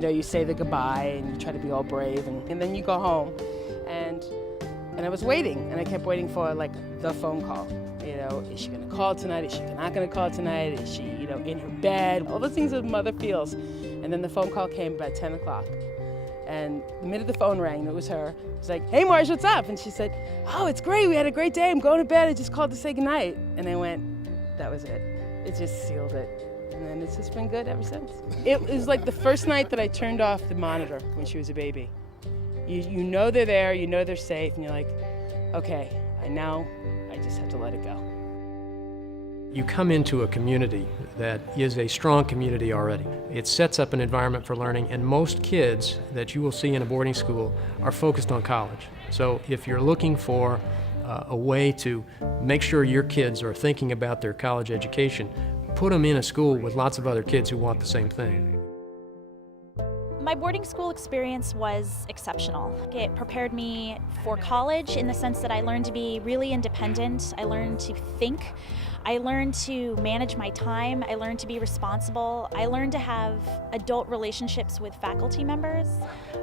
You know, you say the goodbye and you try to be all brave, and then you go home. And I was waiting, and I kept waiting for like the phone call. You know, is she gonna call tonight? Is she not gonna call tonight? Is she, you know, in her bed? All the things that a mother feels. And then the phone call came about 10 o'clock. And the minute the phone rang, it was her. It was like, "Hey, Marge, what's up?" And she said, "Oh, it's great. We had a great day. I'm going to bed. I just called to say goodnight." And I went, that was it. It just sealed it. And then it's just been good ever since. It was like the first night that I turned off the monitor when she was a baby. You know they're there, you know they're safe, and you're like, okay, I just have to let it go. You come into a community that is a strong community already. It sets up an environment for learning, and most kids that you will see in a boarding school are focused on college. So if you're looking for a way to make sure your kids are thinking about their college education, put them in a school with lots of other kids who want the same thing. My boarding school experience was exceptional. It prepared me for college in the sense that I learned to be really independent. I learned to think. I learned to manage my time. I learned to be responsible. I learned to have adult relationships with faculty members.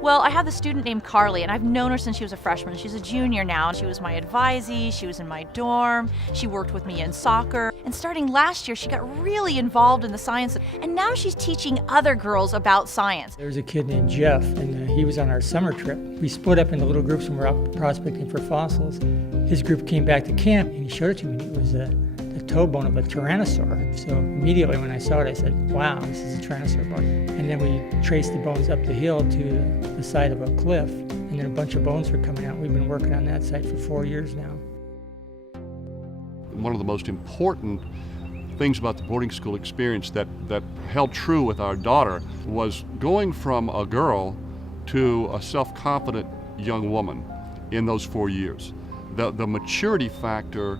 Well, I have this student named Carly, and I've known her since she was a freshman. She's a junior now. She was my advisee, she was in my dorm, she worked with me in soccer. And starting last year, she got really involved in the science, and now she's teaching other girls about science. There was a kid named Jeff, and he was on our summer trip. We split up into little groups and we're out prospecting for fossils. His group came back to camp, and he showed it to me, and it was the toe bone of a tyrannosaur. So immediately when I saw it, I said, wow, this is a tyrannosaur bone. And then we traced the bones up the hill to the side of a cliff, and then a bunch of bones were coming out. We've been working on that site for 4 years now. One of the most important things about the boarding school experience that held true with our daughter was going from a girl to a self-confident young woman in those 4 years. The maturity factor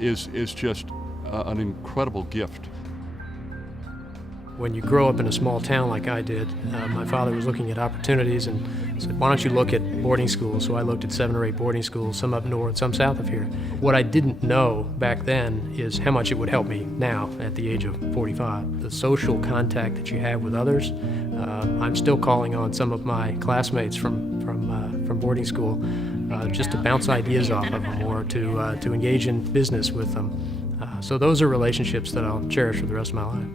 is just an incredible gift. When you grow up in a small town like I did, my father was looking at opportunities and said, why don't you look at boarding schools? So I looked at 7 or 8 boarding schools, some up north, some south of here. What I didn't know back then is how much it would help me now at the age of 45. The social contact that you have with others. I'm still calling on some of my classmates from boarding school just to bounce ideas off of them or to engage in business with them. So those are relationships that I'll cherish for the rest of my life.